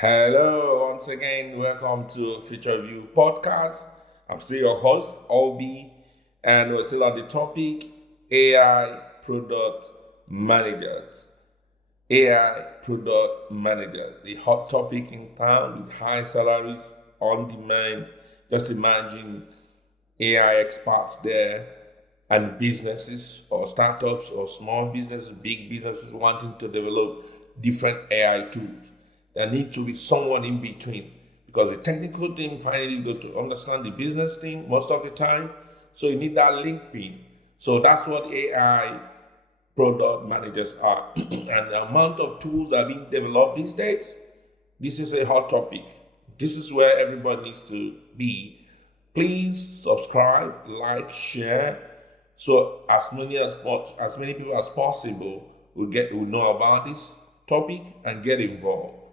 Hello, once again, welcome to Futureview podcast. I'm still your host, Obi, and we're still on the topic AI product managers. AI product manager, the hot topic in town with high salaries, on demand. Just imagine AI experts there and businesses or startups or small businesses, big businesses wanting to develop different AI tools. There need to be someone in between because the technical team finally got to understand the business team most of the time. So you need that link pin. So that's what AI product managers are. And the amount of tools that are being developed these days, this is a hot topic. This is where everybody needs to be. Please subscribe, like, share, so as many people as possible will know about this topic and get involved.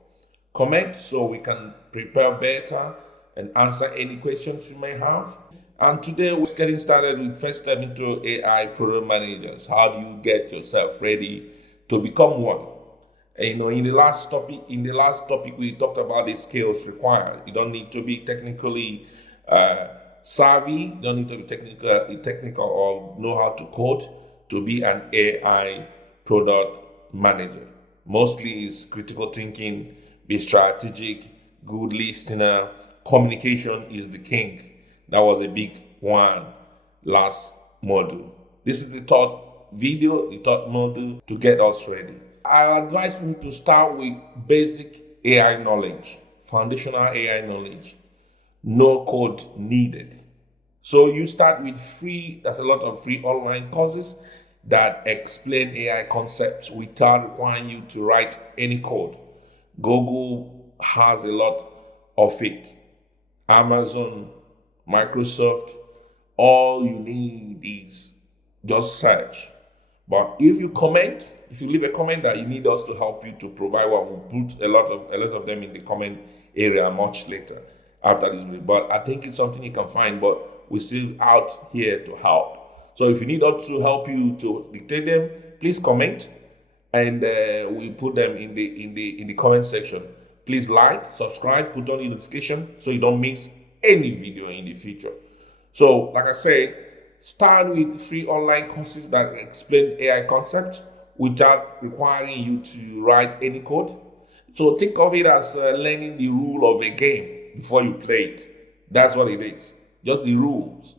Comment so we can prepare better and answer any questions you may have. And today we're getting started with first step into AI product managers. How do you get yourself ready to become one? And, in the last topic we talked about the skills required. You don't need to be technically savvy. You don't need to be technical or know how to code to be an AI product manager. Mostly is critical thinking, be strategic, good listener. Communication is the king. That was a big one last module. This is the third video, the third module to get us ready. I advise people to start with basic AI knowledge, foundational AI knowledge, no code needed. So you start with there's a lot of free online courses that explain AI concepts without requiring you to write any code. Google has a lot of it. Amazon, Microsoft, all you need is just search. But if you leave a comment that you need us to help you to provide one, we'll put a lot of them in the comment area much later after this video. But I think it's something you can find, but we're still out here to help. So if you need us to help you to dictate them, please comment and we put them in the comment section. Please like, subscribe, put on the notification so you don't miss any video in the future. So, like I said, start with free online courses that explain AI concept without requiring you to write any code. So think of it as learning the rule of a game before you play it. That's what it is. Just the rules.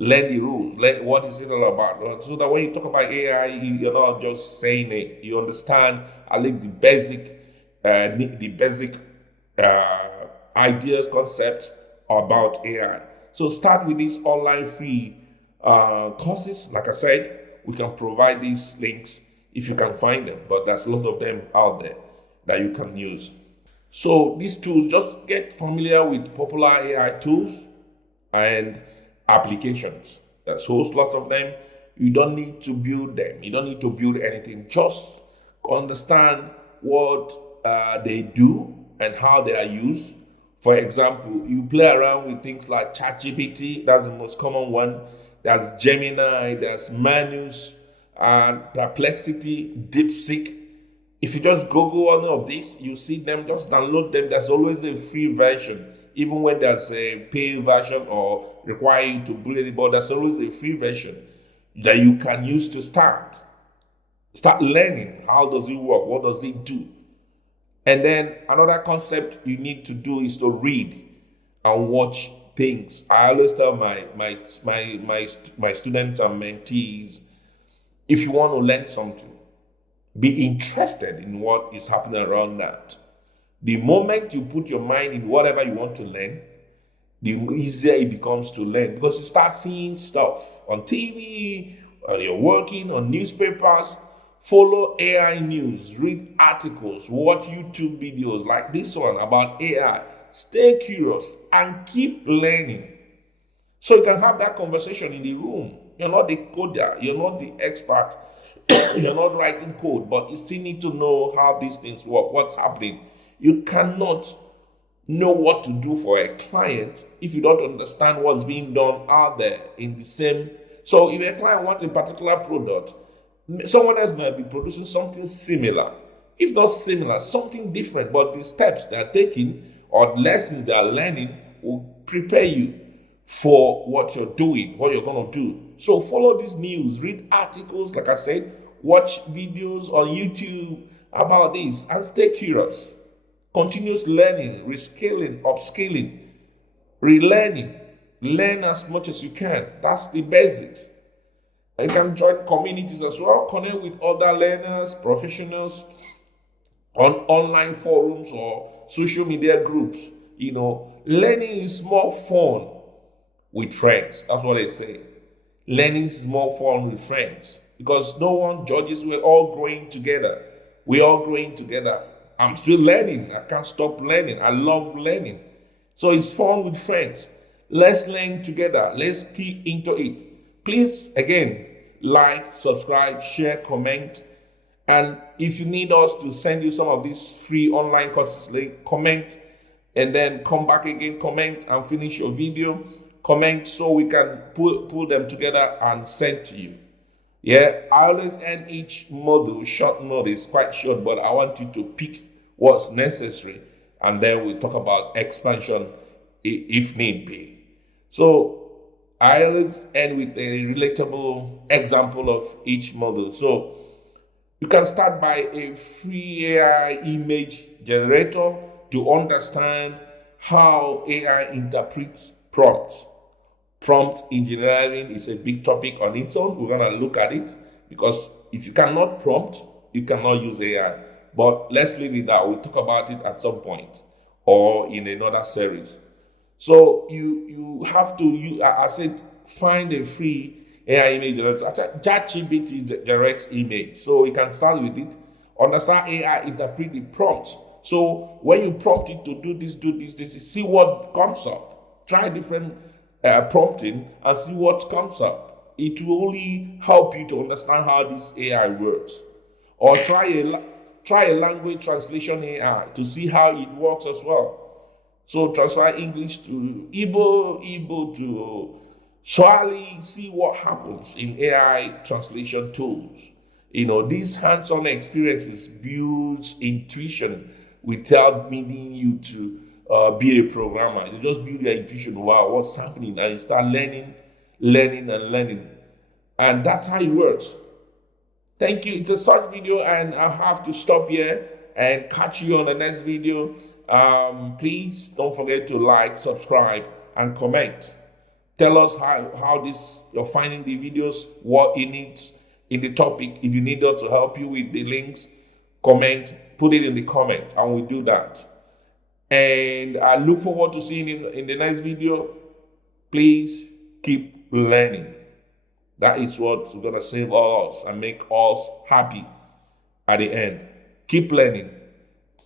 Learn the rules. Learn what is it all about. So that when you talk about AI, you're not just saying it. You understand at least the basic ideas, concepts about AI. So start with these online free courses. Like I said, we can provide these links if you can find them, but there's a lot of them out there that you can use. So these tools, just get familiar with popular AI tools and applications. There's a whole lot of them. You don't need to build them. You don't need to build anything. Just understand what they do and how they are used. For example, you play around with things like ChatGPT. That's the most common one. There's Gemini, there's Manus, and Perplexity, DeepSeek. If you just Google one of these, you see them, just download them. There's always a free version. Even when there's a paid version or require you to build it, but there's always a free version that you can use to start learning. How does it work? What does it do? And then another concept you need to do is to read and watch things. I always tell my students and mentees, if you want to learn something, be interested in what is happening around that. The moment you put your mind in whatever you want to learn, the easier it becomes to learn because you start seeing stuff on TV, or you're working on newspapers. Follow AI news, read articles, watch YouTube videos like this one about AI. Stay curious and keep learning. So you can have that conversation in the room. You're not the coder, you're not the expert, you're not writing code, but you still need to know how these things work, what's happening. You cannot know what to do for a client if you don't understand what's being done out there in the same. So if a client wants a particular product, someone else might be producing something similar if not similar, something different, but the steps they are taking or lessons they are learning will prepare you for what you're doing, what you're going to do. So follow this news, read articles, like I said, watch videos on YouTube about this, and stay curious. Continuous learning, reskilling, upskilling, relearning. Learn as much as you can. That's the basics. And you can join communities as well, connect with other learners, professionals on online forums or social media groups. Learning is more fun with friends. That's what they say. Learning is more fun with friends because no one judges. We're all growing together. We're all growing together. I'm still learning. I can't stop learning. I love learning. So it's fun with friends. Let's learn together. Let's key into it. Please, again, like, subscribe, share, comment. And if you need us to send you some of these free online courses, comment and then come back again, comment and finish your video. Comment so we can pull them together and send to you. Yeah, I always end each module, short notice, quite short, but I want you to pick what's necessary. And then we talk about expansion if need be. So I always end with a relatable example of each model. So you can start by a free AI image generator to understand how AI interprets prompts. Prompt engineering is a big topic on its own. We're going to look at it because if you cannot prompt, you cannot use AI. But let's leave it there. We'll talk about it at some point or in another series. So you have to, I said, find a free AI image generator. ChatGPT generates image. So you can start with it. Understand AI interpret the prompt. So when you prompt it to do this, see what comes up. Try different prompting and see what comes up. It will only help you to understand how this AI works. Or try a language translation AI to see how it works as well. So transfer English to Igbo to Swahili, see what happens in AI translation tools. These hands-on experiences builds intuition without needing you to be a programmer. You just build your intuition. Wow, what's happening? And you start learning. And that's how it works. Thank you. It's a short video and I have to stop here and catch you on the next video. Please don't forget to like, subscribe, and comment. Tell us how you're finding the videos, what it needs in the topic. If you need us to help you with the links, comment, put it in the comment, and we'll do that. And I look forward to seeing you in the next video. Please keep learning. That is what's going to save us and make us happy at the end. Keep learning.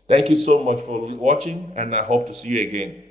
Thank you so much for watching, and I hope to see you again.